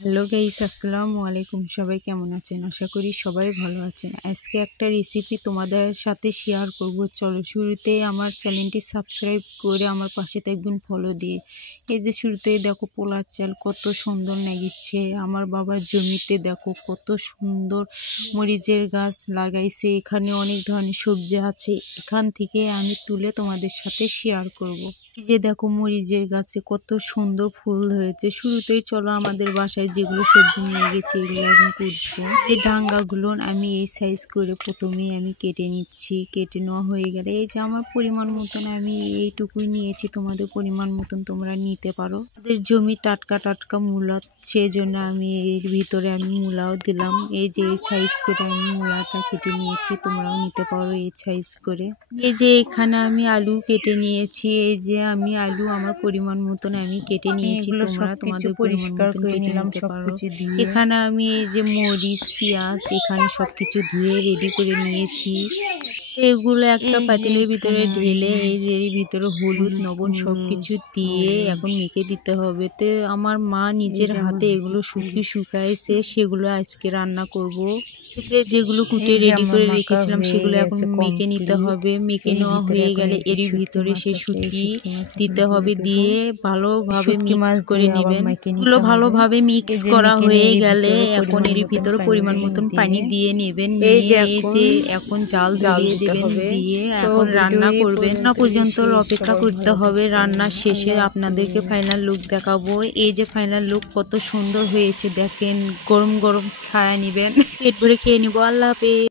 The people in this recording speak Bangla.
হ্যালো গাইস, আসসালামু আলাইকুম। সবাই কেমন আছেন? আশা করি সবাই ভালো আছেন। আজকে একটা রেসিপি তোমাদের সাথে শেয়ার করব। চলো শুরুতে আমার চ্যানেলটি সাবস্ক্রাইব করে আমার পাশে থাকবেন ফলো দিয়ে। এই যে শুরুতেই দেখো পোলার চাল কত সুন্দর নাগিচ্ছে। আমার বাবার জমিতে দেখো কত সুন্দর মরিচের গাছ লাগাইছে। এখানে অনেক ধরনের সবজি আছে, এখান থেকে আমি তুলে তোমাদের সাথে শেয়ার করব। এই যে দেখো মরিচের গাছে কত সুন্দর ফুল ধরেছে। শুরুতেই চলো আমাদের বাসায় যেগুলো সবজি নিয়ে গেছি এগুলো এখন কুটবো। এই ডাঙ্গাগুলো আমি এই সাইজ করে প্রথমেই আমি কেটে নিচ্ছি। কেটে নেওয়া হয়ে গেলে এই যে আমার পরিমাণ মতন আমি এইটুকুই নিয়েছি, তোমাদের পরিমাণ মতন তোমরা নিতে পারো। আমাদের জমি টাটকা টাটকা মূলা, সেই জন্য আমি এর ভিতরে আমি মূলাও দিলাম। এই যে এই সাইজ করে আমি মূলাটা কেটে নিয়েছি, তোমরাও নিতে পারো এই সাইজ করে। এই যে এখানে আমি আলু কেটে নিয়েছি। এই যে আমি আলু আমার পরিমাণ মতন আমি কেটে নিয়েছি, তোমরা তোমাদের পরিমাণ মতন কেটে নিতে পারো। এখানে আমি এই যে মরিচ, পেঁয়াজ এখানে সবকিছু ধুয়ে রেডি করে নিয়েছি। এগুলো একটা পাতিলের ভিতরে ঢেলে এই যে এর ভিতরে হলুদ, লবণ সবকিছু দিয়ে এখন মেখে দিতে হবে। তো আমার মা নিজের হাতে এগুলো শুকাইছে, সেগুলো আজকে রান্না করব। যেগুলো কুটে রেডি করে রেখেছিলাম সেগুলো এখন মেখে নিতে হবে। মেখে নেওয়া হয়ে গেলে এর ভিতরে সেই শুটকি দিতে হবে, দিয়ে ভালোভাবে মিক্স করে নেবেন। এগুলো ভালোভাবে মিক্স করা হয়ে গেলে এখন এর ভিতরে পরিমাণ মতন পানি দিয়ে নেবেন। এই যে এখন জাল ধরিয়ে দেবেন, দিয়ে এখন রান্না করবেন। না পর্যন্ত অপেক্ষা করতে হবে। রান্নার শেষে আপনাদেরকে ফাইনাল লুক দেখাবো। এই যে ফাইনাল লুক কত সুন্দর হয়েছে দেখেন। গরম গরম খায়া নেবেন, পেট ভরে খেয়ে নিব। আল্লাহ হাফেজ।